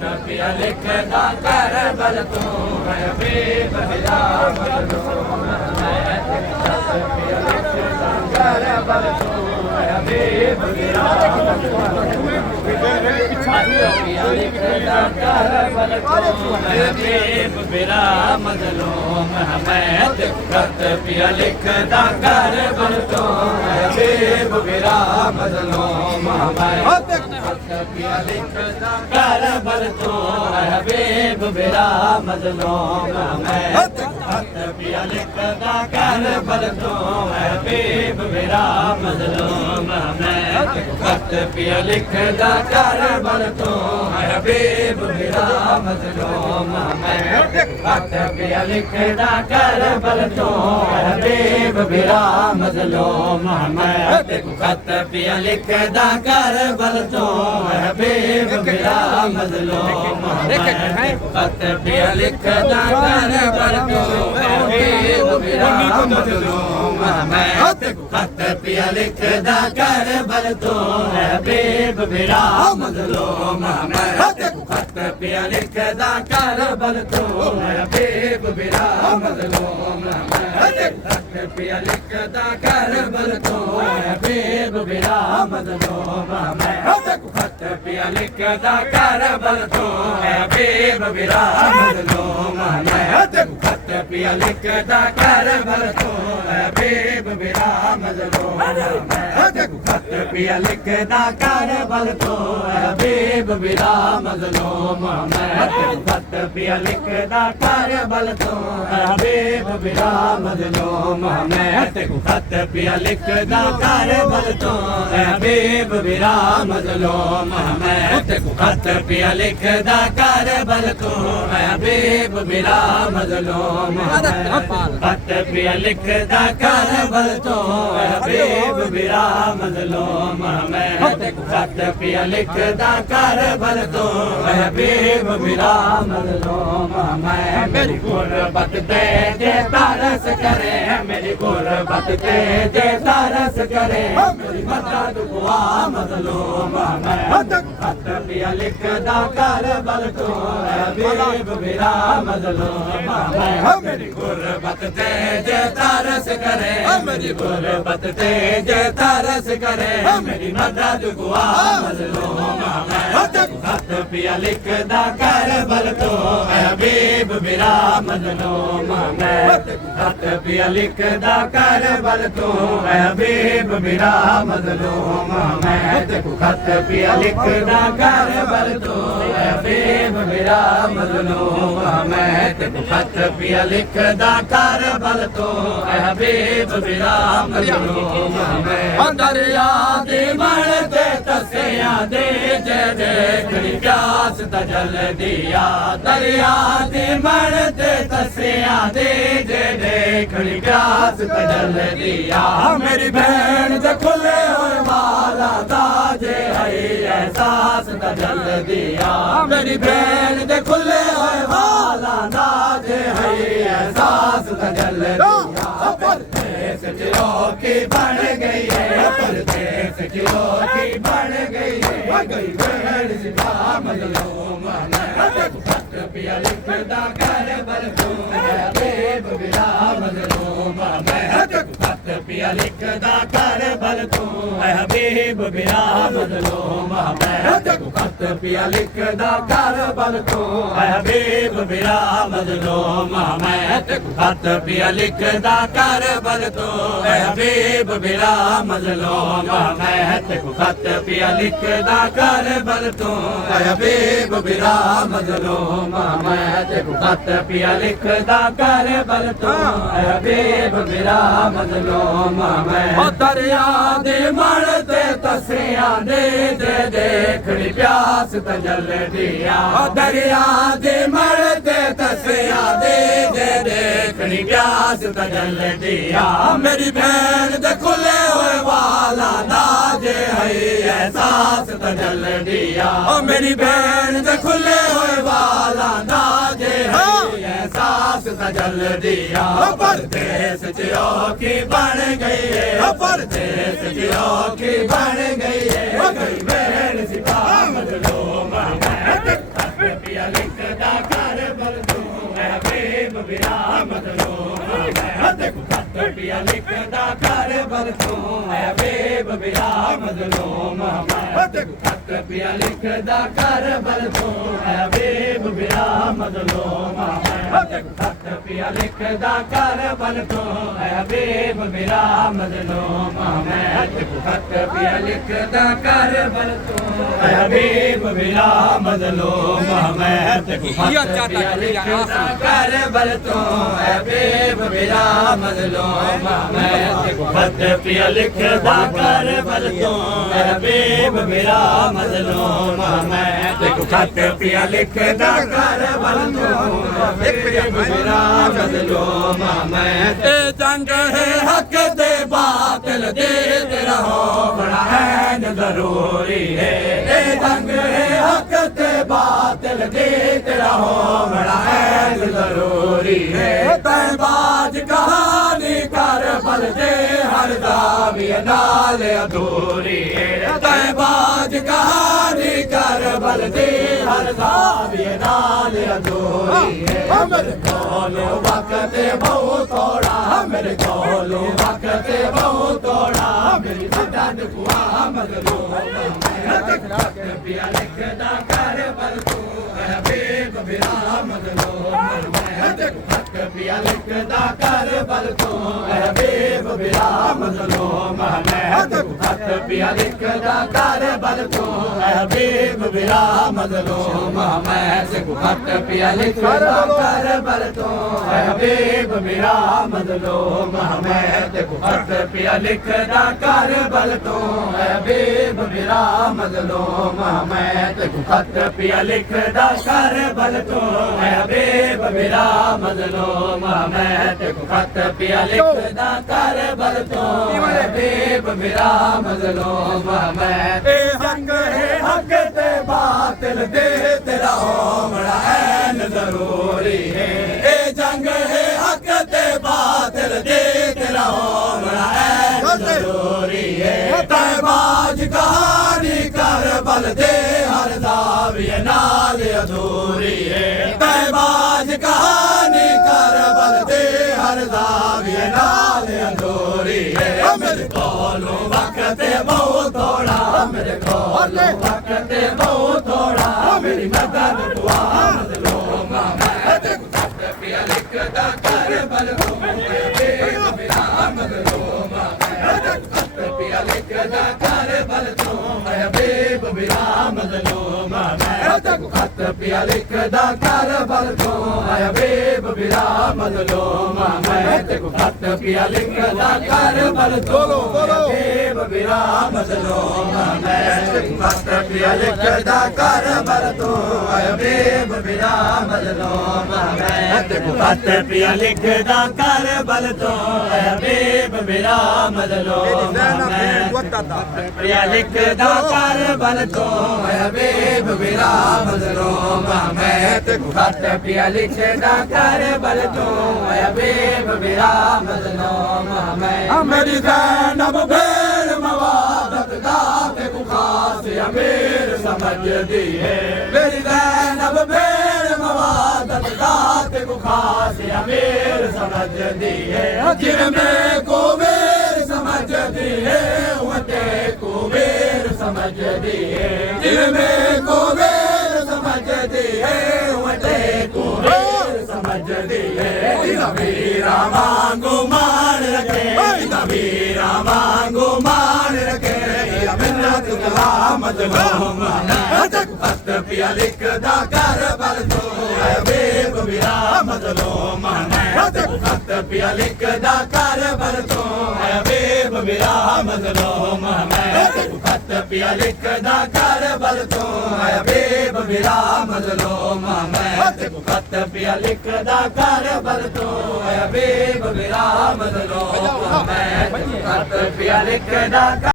पिया लिखदा कर बल तू है बेबला मजलूम पिया लिखदा कर बल तू है बेबला पिया लिखदा कर बल तू है बेबला मजलूम मैं खत पिया लिखदा कर बल तू है बेबला मजलूम मैं पिया लिखदा कर बल तू है हबीब बिरा मजलूम मैं खत पिया लिखदा कर बल तू है हबीब बिरा मजलूम मैं खत पिया लिखदा कर बल तू है हबीब बिरा मजलूम मैं खत पिया लिखदा कर बल तू है हबीब बिरा मजलूम मैं खत पिया लिखदा कर बल तू हबीब बिरा मजलूम खत पिया लिखदा कर बल तू हबीब बिरा मजलूम मैं खत पिया लिखदा कर बल तू हबीब बिरा मजलूम मैं खत पिया लिखदा कर बल तू हबीब बिरा मजलूम मैं खत पिया लिखदा कर बल तू हबीब बिरा मजलूम मैं खत पिया लिखदा कर बल तू हबीब बिरा मजलूम मैं खत पिया लिखदा कर बल तू हबीब बिरा मजलूम मैं खत पिया लिखदा कर बल तू हबीब बिरा मजलूम मैं खत पिया लिखदा कर बल तू हबीब बिरा मजलूम मैं खत पिया लिखदा कर बल तू हबीब बिरा मजलूम मैं खत पिया लिखदा कर बल तू हबीब बिरा मजलूम खत पिया लिखदा कर बल तू हबीब बिरा मजलूम मैं खत पिया लिखदा कर बल तू हबीब बिरा मजलूम मैं मेरी गुरबत दे जे तरस करे मेरी गुरबत दे जे तरस करे मेरी मदद दुआ मजलूम मैं खत पिया लिखदा कर बल तू हबीब बिरा मजलूम मैं मेरी गुरबत दे जे तरस करे मेरी गुरबत दे जे तरस करे मेरी मदद दुआ मजलूम मैं खत पिया लिखदा कर बल तू हबीब बिरा मजलूम मैं खत पिया लिखदा कर बल तू हबीब बिरा मजलूम मैं खत पिया लिखदा कर बल तू हबीब बिरा मजलूम मैं खत पिया लिखदा कर बल तू हबीब बिरा मजलूम मैं दरिया दे मण ते तसिया दे जे देखनी प्यास तजल दिया दरिया दे मण ते तसिया दे जे देखनी प्यास तजल दिया मेरी बहन दे खुले होए वाला ताजे है एहसास तजल दिया मेरी बहन दे खुले होए वाला ताजे है एहसास तजल दिया परदेस की बन गई है परदेस की बन गई है गई बहन सिपा मजलूम खत पिया लिखदा कर बल तू हबीब बिरा मजलूम मैं खत पिया लिखदा कर बल तू हबीब बिरा मजलूम मैं खत पिया लिखदा कर बल तू हबीब बिरा मजलूम मैं खत पिया लिखदा कर बल तू हबीब बिरा मजलूम मैं खत पिया लिखदा कर बल तू हबीब बिरा मजलूम मैं खत पिया लिखदा कर बल तू हबीब बिरा मजलूम मैं दरिया दे मण ते तसिया दे जे देखनी प्यास तजल दिया दरिया दे मण ते तसिया दे जे देखनी प्यास तजल दिया मेरी बहन दे खुले होए वाला नाजे है एहसास तजल दिया मेरी बहन दे खुले होए वाला नाजे है एहसास तजल दिया परदेस जियो की बन गई है परदेस जियो की बन गई है गई बहन सिपा मजलूम मैं ਤੇ ਖੱਤ ਪਿਆ ਲਿਖਦਾ ਕਰ ਬਲ ਤੋਂ ਹੈ ਬੇਬ ਵਿਰਾਮ ਜ਼ਲੂਮ ਮੈਂ ਤੇ ਖੱਤ ਪਿਆ ਲਿਖਦਾ ਕਰ ਬਲ ਤੋਂ ਹੈ ਬੇਬ ਵਿਰਾਮ ਜ਼ਲੂਮ ਮੈਂ ਤੇ ਖੱਤ ਪਿਆ ਲਿਖਦਾ ਕਰ ਬਲ ਤੋਂ ਹੈ ਬੇਬ ਵਿਰਾਮ ਜ਼ਲੂਮ ਮੈਂ ਤੇ ਖੱਤ ਪਿਆ ਲਿਖਦਾ ਕਰ ਬਲ ਤੋਂ ਹੈ ਬੇਬ ਵਿਰਾਮ ਜ਼ਲੂਮ ਮੈਂ ਤੇ ਖੱਤ ਪਿਆ ਲਿਖਦਾ ਕਰ ਬਲ ਤੋਂ ਹੈ ਬੇਬ ਵਿਰਾਮ ਜ਼ਲੂਮ ਮੈਂ ਤੇ ਖੱਤ ਪਿਆ ਲਿਖਦਾ ਕਰ ਬਲ ਤੋਂ ਹੈ ਬੇਬ ਵਿਰਾਮ ਜ਼ਲੂਮ ਮੈਂ ਤੇ ਖੱਤ ਪਿਆ ਲਿਖਦਾ ਕਰ ਬਲ ਤੋਂ ਬੇਬ ਵਿਰਾਮ ਜ਼ਲੂਮ ਮੈਂ ਤੇ ਜੰਗ ਹੈ ਹੱਕ ਤੇ ਬਾਤਲ ਦੇ ਤੇਰਾ ਹੋਣਾ ਹੈ ਜ਼ਰੂਰੀ ਹੈ ਇਹ ਜੰਗ ਹੈ ਹੱਕ ਤੇ ਬਾਤਲ ਦੇ ਤੇਰਾ ਹੋਣਾ ਹੈ ਜ਼ਰੂਰੀ ਹੈ ਤੈ ਬਾਜ ਕਹਾਣੀ ਕਰ ਬਲ ਦੇ ਹਰ ਦਾ ਵੀ ਨਾਲ ਅਧੂਰੀ ਹੈ ਤੈ ਬਾਜ ਕਹਾਣੀ ਕਰ ਬਲ ਦੇ ਹਰ ਦਾ ਵੀ ਨਾਲ ਅਧੂਰੀ ਹੈ ਮੇਰੇ ਕੋਲੋਂ ਵਕਤ ਬਹੁਤ ਥੋੜਾ ਮੇਰੇ ਕੋਲੋਂ ਵਕਤ ਬਹੁਤ ਥੋੜਾ ਮੇਰੀ ਸੱਜਣ ਕੁਆ ਮਜ਼ਲੂਮ ਮੈਂ ਤੱਕ ਪਿਆ ਲਿਖਦਾ ਕਰ ਬਲ ਤੂੰ ਹੈ ਬੇਬ ਵਿਰਾਮ ਜ਼ਲੂਮ ਮੈਂ ਤੱਕ ਪਿਆ ਲਿਖਦਾ ਕਰ ਬਲ ਤੂੰ ਹੈ ਬੇਬ ਵਿਰਾਮ ਜ਼ਲੂਮ ਮੈਂ ਤੱਕ ਪਿਆ ਲਿਖਦਾ ਕਰ ਬਲ ਤੂੰ ਹੈ ਬੇਬ ਵਿਰਾਮ ਜ਼ਲੂਮ ਮੈਂ ਤੱਕ ਪਿਆ ਲਿਖਦਾ ਕਰ ਬਲ ਤੂੰ ਹੈ ਬੇਬ ਵਿਰਾਮ ਜ਼ਲੂਮ ਮੈਂ ਤੱਕ ਪਿਆ ਲਿਖਦਾ ਕਰ ਬਲ ਤੂੰ ਹੈ ਬੇਬ ਵਿਰਾਮ ਜ਼ਲੂਮ ਮੈਂ ਤੱਕ ਪਿਆ ਲਿਖਦਾ ਕਰ ਬਲ ਤੂੰ ਹੈ ਬੇਬ ਵਿਰਾਮ ਜ਼ਲੂਮ ਮੈਂ ਤੱਕ ਪਿਆ ਲਿਖਦਾ ਕਰ ਬਲ ਤੂੰ ਹੈ ਬੇਬ ਵਿਰਾਮ ਜ਼ਲੂਮ ਮੈਂ ਤੇ ਜੰਗ ਹੈ ਹੱਕ ਤੇ ਬਾਤਲ ਦੇ ਤੇਰਾ ਹੋਣਾ ਹੈ ਜ਼ਰੂਰੀ ਹੈ ਇਹ ਜੰਗ ਹੈ ਹੱਕ ਤੇ ਬਾਤਲ ਦੇ ਤੇਰਾ ਹੋਣਾ ਹੈ ਜ਼ਰੂਰੀ ਹੈ ਤੈ ਬਾਜ ਕਹਾਣੀ ਕਰ ਬਲ ਦੇ ਹਰ ਦਾ ਵੀ ਨਾਲ ਅਧੂਰੀ ਹੈ ਤੈ ਬਾਜ ਕਹਾਣੀ ਕਰ ਬਲ ਦੇ ਹਰ ਦਾ ਵੀ ਨਾਲ ਅਧੂਰੀ ਹੈ ਮੇਰੇ ਕੋਲੋਂ ਵਕਤ ਬਹੁਤ ਥੋੜਾ ਮੇਰੇ ਕੋਲੋਂ ਵਕਤ ਬਹੁਤ ਥੋੜਾ ਮੇਰੀ ਮਦਦ ਦੁਆ ਮਜ਼ਲੂਮ ਮੈਂ ਤੇ ਪਿਆ ਲਿਖਦਾ ਕਰ ਬਲ ਤੂੰ ਬੇਬ ਵਿਰਾਮ ਜ਼ਲੂਮ ਮੈਂ ਤੇ ਪਿਆ ਲਿਖਦਾ ਕਰ ਬਲ ਤੂੰ ਹੈ ਬੇਬ ਵਿਰਾਮ ਜ਼ਲੂਮ ਮੈਂ ਤੇ ਪਿਆ ਲਿਖਦਾ ਕਰ ਬਲ ਤੂੰ ਹੈ ਬੇਬ ਵਿਰਾਮ ਜ਼ਲੂਮ ਮੈਂ ਤੇ ਪਿਆ ਲਿਖਦਾ ਕਰ ਬਲ ਤੂੰ ਬੇਬ ਵਿਰਾਮ ਜ਼ਲੂਮ ਮੈਂ ਤੇ ਪਿਆ ਲਿਖਦਾ ਕਰ ਬਲ ਤੂੰ ਹੈ ਬੇਬ ਵਿਰਾਮ ਜ਼ਲੂਮ ਮੈਂ ਤੇ ਪਿਆ ਲਿਖਦਾ ਕਰ ਬਲ ਤੂੰ ਹੈ ਬੇਬ ਵਿਰਾਮ ਜ਼ਲੂਮ ਮੈਂ ਪਿਆ ਲਿਖਦਾ ਕਰ ਬਲ ਤੂੰ ਹੈ ਬੇਬ ਵਿਰਾਮ ਜ਼ਲੂਮ ਮੈਂ ਤੇ ਪਿਆ ਲਿਖਦਾ ਕਰ ਬਲ ਤੂੰ ਹੈ ਬੇਬ ਵਿਰਾਮ ਜ਼ਲੂਮ ਮੈਂ ਮੇਰੀ ਜ਼ੈਨਬ ਭੇੜ ਮਵਾਦਤ ਦਾ ਤੇ ਖਾਸ ਅਮੀਰ ਸਮਝਦੀ ਹੈ ਮੇਰੀ ਜ਼ੈਨਬ ਭੇੜ ਮਵਾਦਤ ਦਾ ਤੇ ਖਾਸ ਅਮੀਰ ਸਮਝਦੀ ਹੈ ਜਿਵੇਂ ਕੋ ਵੇਰ ਸਮਝਦੀ ਹੈ ਉਹ ਤੇ ਕੋ ਵੇਰ ਸਮਝਦੀ ਹੈ ਜਿਵੇਂ ਕੋ ਵੇਰ ਸਮਝਦੀ ਹੈ ਉਹ ਤੇ ਕੋ ਵੇਰ ਸਮਝਦੀ ਹੈ ਇਹਦਾ ਵੀਰਾ ਵਾਂਗੂ ਮਾਣ ਰੱਖੇ ਇਹਦਾ ਵੀਰਾ ਵਾਂਗੂ ਮਾਣ ਰੱਖੇ ਇਹ ਮਿੰਨਤ ਕਲਾ ਮਜ਼ਲੂਮ ਤੱਕ ਪਿਆ ਲਿਖਦਾ ਕਰ ਬਲ ਤੂੰ ਹੈ ਬੇਬ ਵਿਰਾਮ ਜ਼ਲੂਮ ਮੈਂ ਤੱਕ ਪਿਆ ਲਿਖਦਾ ਕਰ ਬਲ ਤੂੰ ਹੈ ਬੇਬ ਵਿਰਾਮ ਜ਼ਲੂਮ ਮੈਂ ਤੱਕ ਪਿਆ ਲਿਖਦਾ ਕਰ ਬਲ ਤੂੰ ਹੈ ਬੇਬ ਵਿਰਾਮ ਜ਼ਲੂਮ ਮੈਂ ਤੱਕ ਪਿਆ ਲਿਖਦਾ ਕਰ ਬਲ ਤੂੰ ਹੈ ਬੇਬ ਵਿਰਾਮ ਜ਼ਲੂਮ ਮੈਂ ਤੱਕ ਪਿਆ ਲਿਖਦਾ